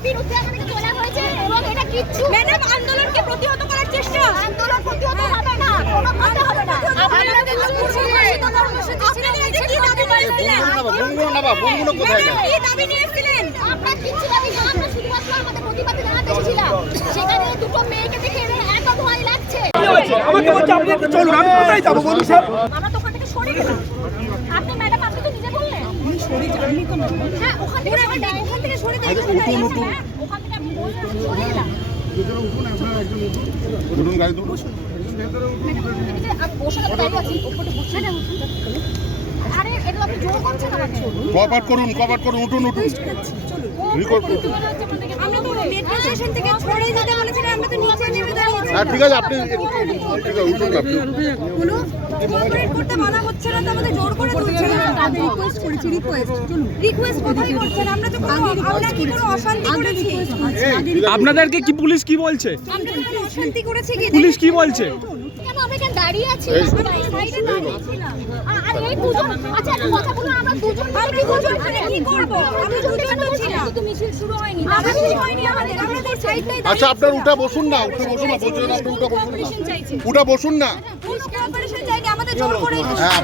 বিরুদ্ধে আমাদের তোলা হয়েছে এবং এটা কিচ্ছু ম্যাডাম আন্দোলনকে প্রতিহত করার চেষ্টা আন্দোলন প্রতিহত হবে না কোনো কথা হবে না আপনারা কর্মসূচি ছিল কি দাবি করেছিলেন বঙ্গুনো কোথায় গেল কি দাবি নিয়েছিলেন আমরা কিচ্ছু দাবি না আমরা শুধুমাত্র আমাদের প্রতিবাদে জানাতে এসেছিলাম সেখানে দুটো মেয়েকে দেখে এত ভয় লাগছে আমাকে বলছে আপনি একটু চলুন আমি কোথায় যাবো বলুন স্যার আমরা তো ওখান থেকে সরে গেলাম আপনি ম্যাডাম আপনি তো নিজে বললেন আমি সরে যাইনি তো হ্যাঁ ওখান থেকে সরে যাই ওখান থেকে আপনি বললেন সরে গেলাম উঠুন গাড়ি তুলুন আরে এটা আপনি জোর করছেন আমাকে কভার করুন উঠুন আমরা তো মেট্রো স্টেশন থেকে সরে যেতে বলেছিলাম আমরা তো নিচে নেমে দাঁড়িয়েছি হ্যাঁ ঠিক আছে আপনি ঠিক আছে উঠুন আপনি হলো কোঅপারেট করতে মানা হচ্ছে না তো আমাদের জোর করে তুলছে না তাদের রিকোয়েস্ট করেছি রিকোয়েস্ট কোথায় করছেন আমরা তো আমরা কি কোনো অশান্তি করেছি আপনাদেরকে কি পুলিশ কি বলছে আমরা তো কোনো অশান্তি করেছি কি পুলিশ কি বলছে কেন আমরা এখানে দাঁড়িয়ে আছি সাইডে দাঁড়িয়েছিলাম আর এই দুজন আচ্ছা একটা কথা বলুন আমরা দুজন মানে কি করব আমরা দুজন তো ছিলাম তো মিছিল শুরু হয়নি আমরা শুরু হয়নি আমাদের আমরা তো সাইডটাই আচ্ছা আপনার উঠা বসুন না বলছিলেন আপনি উঠা বসুন না চাইছি উঠা বসুন না পুলিশ কোঅপারেশন চাইলে আমাদের জোর করে হ্যাঁ